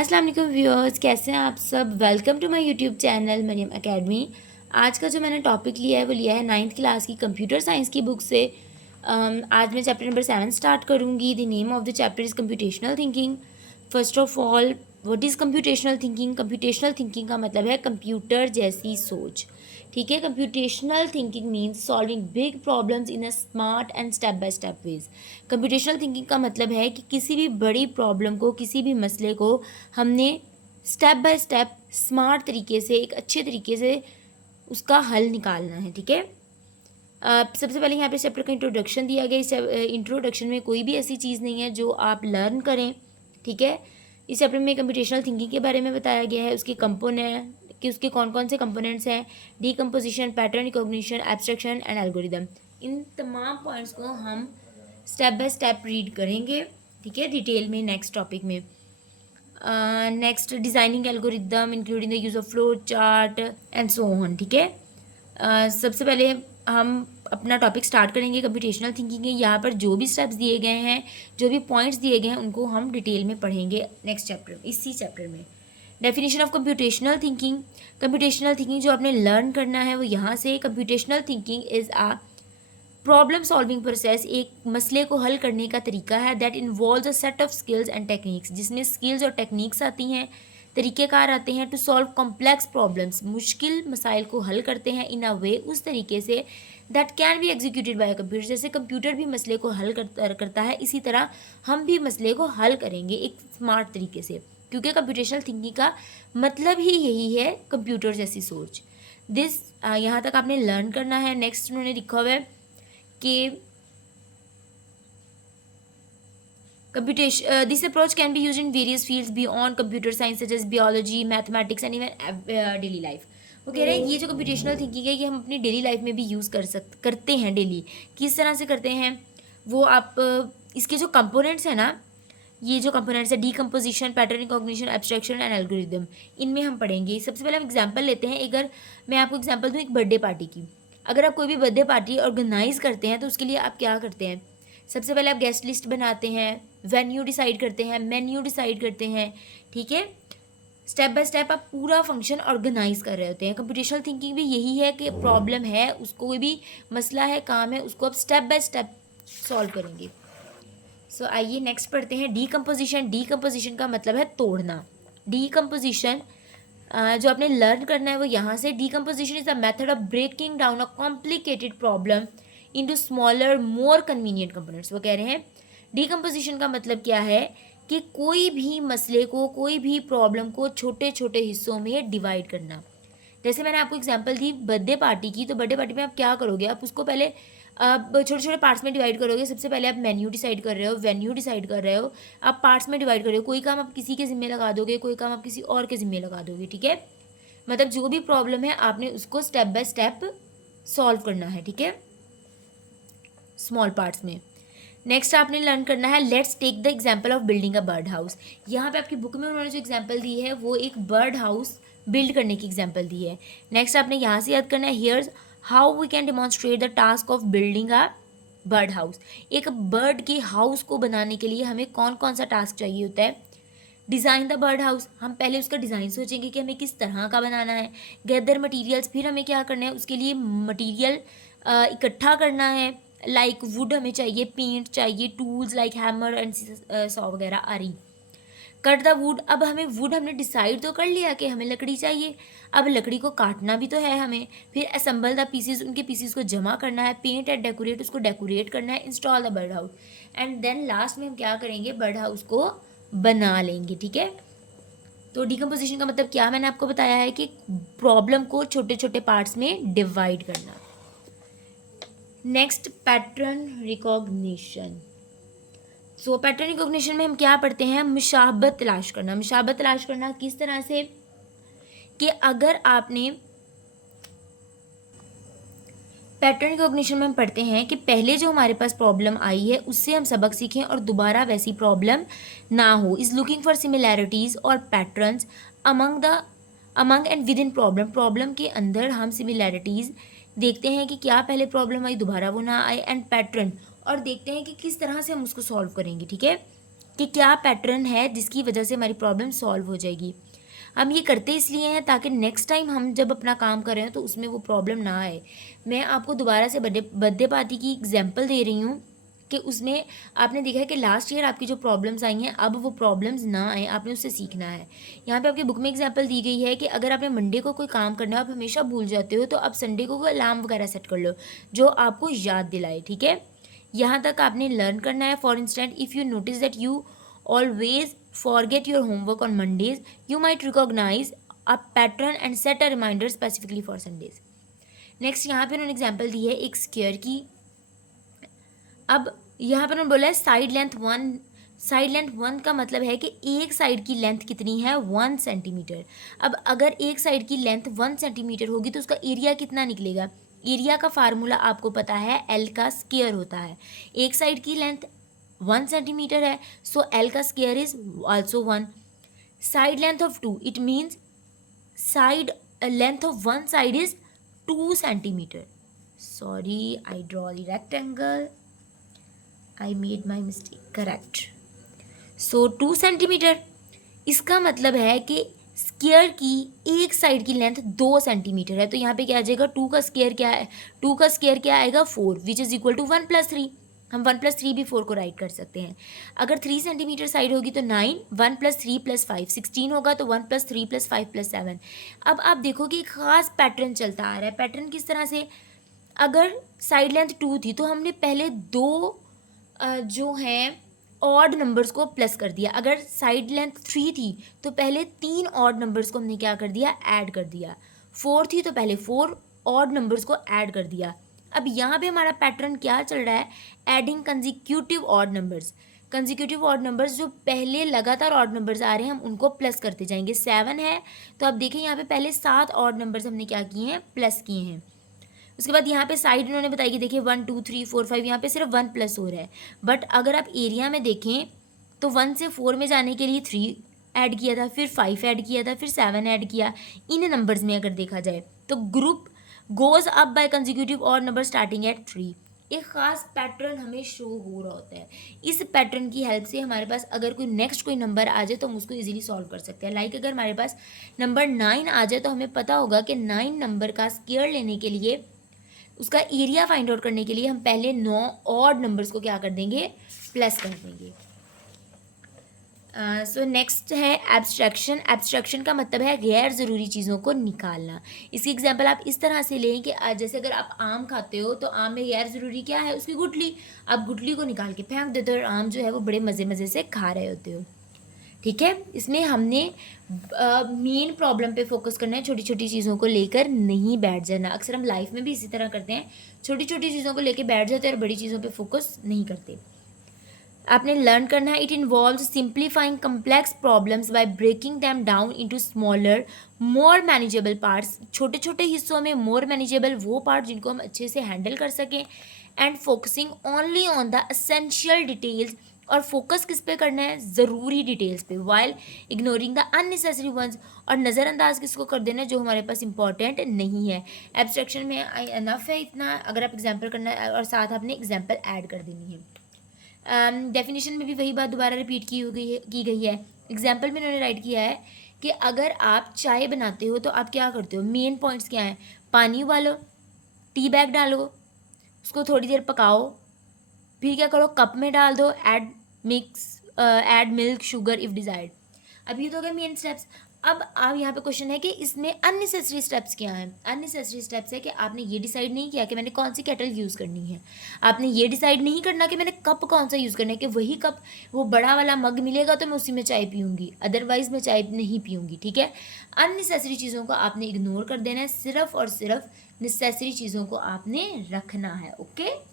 अस्सलाम वालेकुम व्यूअर्स, कैसे हैं आप सब। Welcome to my YouTube channel Maryam academy. आज का जो मैंने टॉपिक लिया है वो लिया है 9th क्लास की कंप्यूटर साइंस की बुक से। आज मैं चैप्टर नंबर 7 स्टार्ट करूँगी। The name of the chapter is computational thinking. First of all, what is computational thinking. Computational thinking का मतलब है कंप्यूटर जैसी सोच। ठीक है, computational thinking means solving big problems in a smart and step by step ways. Computational thinking का मतलब है कि किसी भी बड़ी प्रॉब्लम को, किसी भी मसले को हमने स्टेप बाय स्टेप स्मार्ट तरीके से, एक अच्छे तरीके से उसका हल निकालना है। ठीक है, सबसे पहले यहाँ पे चैप्टर का इंट्रोडक्शन दिया गया। इस इंट्रोडक्शन में कोई भी ऐसी चीज़ नहीं है जो आप लर्न करें। ठीक है, इस चैप्टर में कंप्यूटेशनल थिंकिंग के बारे में बताया गया है, उसके कंपोनेंट, कि उसके कौन कौन से कंपोनेंट्स हैं, decomposition, pattern recognition, abstraction and algorithm. इन तमाम पॉइंट्स को हम स्टेप बाय स्टेप रीड करेंगे। ठीक है, डिटेल में नेक्स्ट टॉपिक में। Next, designing algorithm including the use of flow chart and so on. ठीक है, सबसे पहले हम अपना टॉपिक स्टार्ट करेंगे कंप्यूटेशनल थिंकिंग के। यहाँ पर जो भी स्टेप्स दिए गए हैं, जो भी पॉइंट्स दिए गए हैं, उनको हम डिटेल में पढ़ेंगे नेक्स्ट चैप्टर, इसी चैप्टर में। Definition of computational thinking. Computational thinking जो आपने लर्न करना है वो यहाँ से। Computational thinking is a problem solving process, एक मसले को हल करने का तरीका है that involves a set of skills and techniques, जिसमें स्किल्स और टेक्निक्स आती हैं, तरीक़ेकार आते हैं। टू सॉल्व कॉम्प्लेक्स प्रॉब्लम्स, मुश्किल मसाइल को हल करते हैं इन अ वे, उस तरीके say that can be executed by computer, जैसे कंप्यूटर भी मसले को हल करता है, इसी तरह हम भी मसले को हल करेंगे एक स्मार्ट तरीके से, क्योंकि कंप्यूटेशनल थिंकिंग का मतलब ही यही है, कंप्यूटर जैसी सोच। दिस यहाँ तक आपने लर्न करना है। नेक्स्ट उन्होंने लिखा हुआ है कि computation this approach can be used in various fields beyond computer science such as biology, mathematics and even daily life। वो कह रहे हैं ये जो कंप्यूटेशनल थिंकिंग है ये हम अपनी डेली लाइफ में भी यूज़ करते हैं डेली। किस तरह से करते हैं वो आप इसके जो कंपोनेंट्स हैं ना, ये जो कंपोनेंट्स है decomposition, pattern recognition, abstraction and algorithm, इनमें हम पढ़ेंगे। सबसे पहले हम एग्जांपल लेते हैं। अगर मैं आपको एग्जांपल दूँ एक बर्थडे पार्टी की, अगर आप कोई भी बर्थडे पार्टी ऑर्गेनाइज करते हैं तो उसके लिए आप क्या करते हैं, सबसे पहले आप गेस्ट लिस्ट बनाते हैं, वेन्यू डिसाइड करते हैं, मेन्यू डिसाइड करते हैं। ठीक है, स्टेप बाय स्टेप आप पूरा फंक्शन ऑर्गेनाइज कर रहे होते हैं। कंप्यूटेशनल थिंकिंग भी यही है कि प्रॉब्लम है, उसको कोई भी मसला है, काम है, उसको आप स्टेप बाय स्टेप सॉल्व करेंगे। सो आइए नेक्स्ट पढ़ते हैं डीकम्पोजिशन। डीकम्पोजिशन का मतलब है तोड़ना। डीकम्पोजिशन जो आपने लर्न करना है वो यहाँ से। Decomposition is the method of breaking down a complicated problem into smaller more convenient components. वो कह रहे हैं डीकम्पोजिशन का मतलब क्या है कि कोई भी मसले को, कोई भी प्रॉब्लम को छोटे छोटे हिस्सों में डिवाइड करना। जैसे मैंने आपको एग्जांपल दी बर्थडे पार्टी की, तो बर्थडे पार्टी में आप क्या करोगे, आप उसको पहले आप छोटे छोटे पार्ट्स में डिवाइड करोगे। सबसे पहले आप मेन्यू डिसाइड कर रहे हो, वेन्यू डिसाइड कर रहे हो, आप पार्ट्स में डिवाइड कर रहे हो। कोई काम आप किसी के ज़िम्मे लगा दोगे, कोई काम आप किसी और के ज़िम्मे लगा दोगे। ठीक है, मतलब जो भी प्रॉब्लम है आपने उसको स्टेप बाय स्टेप सॉल्व करना है। ठीक है, स्मॉल पार्ट्स में। नेक्स्ट आपने लर्न करना है let's take the example of building a bird house. यहाँ पे आपकी बुक में उन्होंने जो एग्जाम्पल दी है वो एक बर्ड हाउस बिल्ड करने की एग्जाम्पल दी है। नेक्स्ट आपने यहाँ से याद करना है here's how we can demonstrate the task of building a bird house. एक बर्ड के हाउस को बनाने के लिए हमें कौन कौन सा टास्क चाहिए होता है। डिज़ाइन द बर्ड हाउस, हम पहले उसका डिज़ाइन सोचेंगे कि हमें किस तरह का बनाना है। गैदर मटीरियल्स, फिर हमें क्या करना है, उसके लिए मटीरियल इकट्ठा करना है। लाइक वुड हमें चाहिए, पेंट चाहिए, tools like hammer and saw वगैरह आरी। कट द वुड, अब हमें वुड हमने डिसाइड तो कर लिया कि हमें लकड़ी चाहिए, अब लकड़ी को काटना भी तो है हमें। फिर असेंबल द पीसीज, उनके पीसीज को जमा करना है। पेंट एंड डेकोरेट, उसको डेकोरेट करना है। Install the bird house, and then last में हम क्या करेंगे, बर्ड हाउस को बना लेंगे। ठीक है, तो डिकम्पोजिशन का मतलब क्या मैंने आपको बताया है कि प्रॉब्लम को छोटे छोटे पार्ट्स में डिवाइड करना। Next, pattern recognition. So pattern recognition में हम क्या पढ़ते हैं, मुशाबत तलाश करना। मुशाबत तलाश करना किस तरह से कि अगर आपने पैटर्न रिकॉग्निशन में हम पढ़ते हैं कि पहले जो हमारे पास प्रॉब्लम आई है उससे हम सबक सीखें और दोबारा वैसी प्रॉब्लम ना हो। इज़ लुकिंग फॉर सिमिलैरिटीज़ और patterns among and with in problem. Problem के अंदर हम सिमिलैरिटीज़ देखते हैं कि क्या पहले प्रॉब्लम आई दोबारा वो ना आए, एंड पैटर्न, और देखते हैं कि किस तरह से हम उसको सॉल्व करेंगे। ठीक है, कि क्या पैटर्न है जिसकी वजह से हमारी प्रॉब्लम सॉल्व हो जाएगी। हम ये करते इसलिए हैं ताकि नेक्स्ट टाइम हम जब अपना काम कर रहे हैं तो उसमें वो प्रॉब्लम ना आए। मैं आपको दोबारा से बर्थडे पार्टी की एग्जांपल दे रही हूँ कि उसमें आपने देखा है कि लास्ट ईयर आपकी जो प्रॉब्लम्स आई हैं अब वो प्रॉब्लम्स ना आए, आपने उससे सीखना है। यहाँ पे आपकी बुक में एग्जांपल दी गई है कि अगर आपने मंडे को कोई काम करना है, आप हमेशा भूल जाते हो, तो आप संडे को कोई अलार्म वगैरह सेट कर लो जो आपको याद दिलाए, ठीक है। यहाँ तक आपने लर्न करना है। For instant, if you notice that you always forget your homework on Mondays, you might recognize a pattern and set a reminder specifically for Sundays. Next यहाँ पे उन्होंने एग्जाम्पल दी है एक स्क्वायर की। अब यहाँ पे उन्होंने बोला है साइड लेंथ 1। साइड लेंथ 1 का मतलब है कि एक साइड की लेंथ कितनी है, 1 सेंटीमीटर। अब अगर एक साइड की लेंथ 1 सेंटीमीटर होगी तो उसका एरिया कितना निकलेगा। एरिया का फार्मूला आपको पता है, एल का स्क्वायर होता है। एक साइड की लेंथ 1 सेंटीमीटर है, सो एल का square is also 1। Side length of 2, it means side length of one side is 2 centimetre. Sorry, I draw the rectangle, I made my mistake, correct. So 2 centimetre, इसका मतलब है कि square की एक side की length 2 centimetre है, तो यहाँ पे क्या आ जाएगा, 2 का स्क्वायर क्या है, 2 का स्क्वायर क्या आएगा, 4, विच इज इक्वल टू 1 + 3। हम 1 + 3 भी 4 को राइट कर सकते हैं। अगर 3 सेंटीमीटर साइड होगी तो 9, 1 + 3 + 5 16 होगा, तो 1 + 3 + 5 + 7। अब आप देखो कि एक खास पैटर्न चलता आ रहा है। पैटर्न किस तरह से, अगर साइड लेंथ 2 थी तो हमने पहले 2 जो हैं ऑड नंबर्स को प्लस कर दिया। अगर साइड लेंथ 3 थी तो पहले 3 ऑड नंबर्स को हमने क्या कर दिया, ऐड कर दिया। 4 थी तो पहले 4 ऑड नंबर्स को ऐड कर दिया। अब यहाँ पे हमारा पैटर्न क्या चल रहा है, adding consecutive odd numbers. Consecutive odd numbers जो पहले लगातार ऑड नंबर्स आ रहे हैं हम उनको प्लस करते जाएंगे। 7 है तो अब देखें यहाँ पे पहले 7 ऑड नंबर्स हमने क्या किए हैं, प्लस किए हैं। उसके बाद यहाँ पे साइड इन्होंने बताई कि देखिए 1 2 3 4 5, यहाँ पे सिर्फ 1 प्लस हो रहा है। बट अगर आप एरिया में देखें तो 1 से 4 में जाने के लिए 3 ऐड किया था, फिर 5 ऐड किया था, फिर 7 ऐड किया। इन नंबर्स में अगर देखा जाए तो group goes up by consecutive odd number starting at 3। एक खास पैटर्न हमें शो हो रहा होता है। इस पैटर्न की हेल्प से हमारे पास अगर कोई नेक्स्ट कोई नंबर आ जाए तो हम उसको इजीली सॉल्व कर सकते हैं। लाइक अगर हमारे पास नंबर 9 आ जाए तो हमें पता होगा कि 9 नंबर का स्क्वायर लेने के लिए, उसका एरिया फाइंड आउट करने के लिए हम पहले 9 ऑड नंबर्स को क्या कर देंगे, प्लस कर देंगे। सो नेक्स्ट है एब्स्ट्रैक्शन। एब्स्ट्रैक्शन का मतलब है गैर ज़रूरी चीज़ों को निकालना। इसकी एग्जांपल आप इस तरह से लें कि जैसे अगर आप आम खाते हो तो आम में गैर ज़रूरी क्या है, उसकी गुठली। आप गुठली को निकाल के फेंक देते हो और आम जो है वो बड़े मज़े मज़े से खा रहे होते हो, ठीक है। इसमें हमने मेन प्रॉब्लम पे फोकस करना है, छोटी छोटी चीज़ों को लेकर नहीं बैठ जाना। अक्सर हम लाइफ में भी इसी तरह करते हैं, छोटी छोटी चीज़ों को लेकर बैठ जाते हैं और बड़ी चीज़ों पे फोकस नहीं करते। आपने लर्न करना है, it involves simplifying complex problems by breaking them down into smaller more manageable parts. छोटे छोटे हिस्सों में मोर मैनेजेबल वो पार्ट जिनको हम अच्छे से हैंडल कर सकें। And focusing only on the essential details, और फोकस किस पे करना है, ज़रूरी डिटेल्स पे, while ignoring the unnecessary ones, और नज़रअंदाज किसको कर देना है, जो हमारे पास इंपॉर्टेंट नहीं है। एब्स्ट्रैक्शन में इनफ है इतना, अगर आप एग्जाम्पल करना है और साथ आपने एग्जाम्पल ऐड कर देनी है। डेफिनेशन में भी वही बात दोबारा रिपीट की गई है। एग्जाम्पल में उन्होंने राइट किया है कि अगर आप चाय बनाते हो तो आप क्या करते हो, मेन पॉइंट्स क्या हैं, पानी उबालो, टी बैग डालो, उसको थोड़ी देर पकाओ, फिर क्या करो, कप में डाल दो, add milk sugar if desired. अब ये तो हो गए मेन स्टेप्स। अब आप यहाँ पे क्वेश्चन है कि इसमें अननेसेसरी स्टेप्स क्या हैं। अननेसेसरी स्टेप्स है कि आपने ये डिसाइड नहीं किया कि मैंने कौन सी केटल यूज़ करनी है, आपने ये डिसाइड नहीं करना कि मैंने कप कौन सा यूज़ करना है, कि वही कप, वो बड़ा वाला मग मिलेगा तो मैं उसी में चाय पीऊँगी, अदरवाइज़ मैं चाय नहीं पीऊँगी, ठीक है। अननेसेसरी चीज़ों को आपने इग्नोर कर देना है, सिर्फ और सिर्फ नेसेसरी चीज़ों को आपने रखना है, ओके।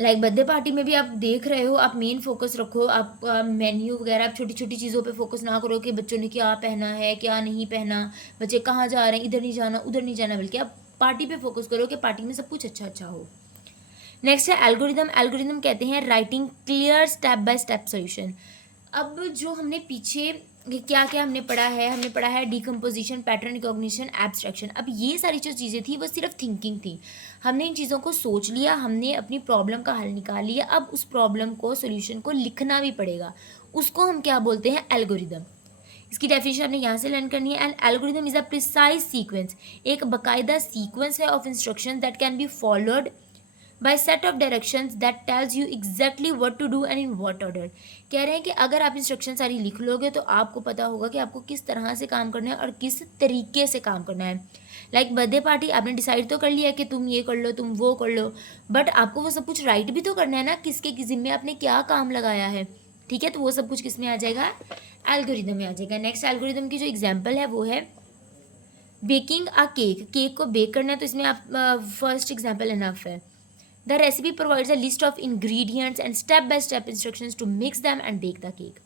लाइक बर्थडे पार्टी में भी आप देख रहे हो, आप मेन फोकस रखो, आप मेन्यू वगैरह, आप छोटी छोटी चीज़ों पे फोकस ना करो कि बच्चों ने क्या पहना है क्या नहीं पहना, बच्चे कहाँ जा रहे हैं, इधर नहीं जाना उधर नहीं जाना, बल्कि आप पार्टी पे फोकस करो कि पार्टी में सब कुछ अच्छा अच्छा हो। नेक्स्ट है एल्गोरिदम। एल्गोरिदम कहते हैं writing clear step by step solution. अब जो हमने पीछे कि क्या क्या हमने पढ़ा है डिकम्पोजिशन, पैटर्न रिकॉग्निशन, एब्स्ट्रैक्शन। अब ये सारी जो चीज़ें थी वो सिर्फ थिंकिंग थी। हमने इन चीज़ों को सोच लिया, हमने अपनी प्रॉब्लम का हल निकाल लिया, अब उस प्रॉब्लम को, सोल्यूशन को लिखना भी पड़ेगा। उसको हम क्या बोलते हैं? एल्गोरिदम। इसकी डेफिनेशन आपने यहाँ से लर्न करनी है। An algorithm is a precise sequence, एक बाकायदा सीक्वेंस है of instruction that can be followed by set of directions that tells you exactly what to do and in what order. कह रहे हैं कि अगर आप इंस्ट्रक्शन सारी लिख लोगे तो आपको पता होगा कि आपको किस तरह से काम करना है और किस तरीके से काम करना है। लाइक बर्थडे पार्टी, आपने डिसाइड तो कर लिया कि तुम ये कर लो, तुम वो कर लो, बट आपको वो सब कुछ राइट भी तो करना है ना, किसके जिम्मे आपने क्या काम लगाया है। ठीक है, तो वो सब कुछ किस में आ जाएगा? एल्गोरिदम में आ जाएगा। नेक्स्ट एल्गोरिदम की जो एग्जाम्पल है वो है बेकिंग अ केक। केक को बेक करना है तो इसमें आप फर्स्ट एग्जाम्पल इनफ है। The recipe provides a list of ingredients and step-by-step instructions to mix them and bake the cake.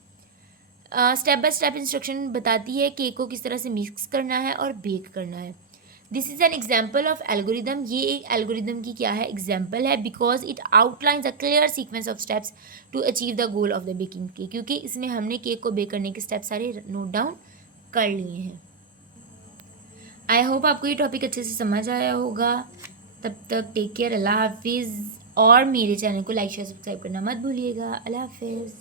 Step by step instruction बताती है केक को किस तरह से मिक्स करना है और बेक करना है। This is an example of algorithm. ये एक एल्गोरिदम की क्या है? एग्जाम्पल है, because it outlines a clear sequence of steps to achieve the goal of the baking cake. क्योंकि इसमें हमने केक को बेक करने के स्टेप सारे नोट डाउन कर लिए हैं। आई होप आपको ये टॉपिक अच्छे से समझ आया होगा। तब तक टेक केयर, अल्लाह हाफिज़। और मेरे चैनल को लाइक शेयर सब्सक्राइब करना मत भूलिएगा। अल्लाह हाफिज़।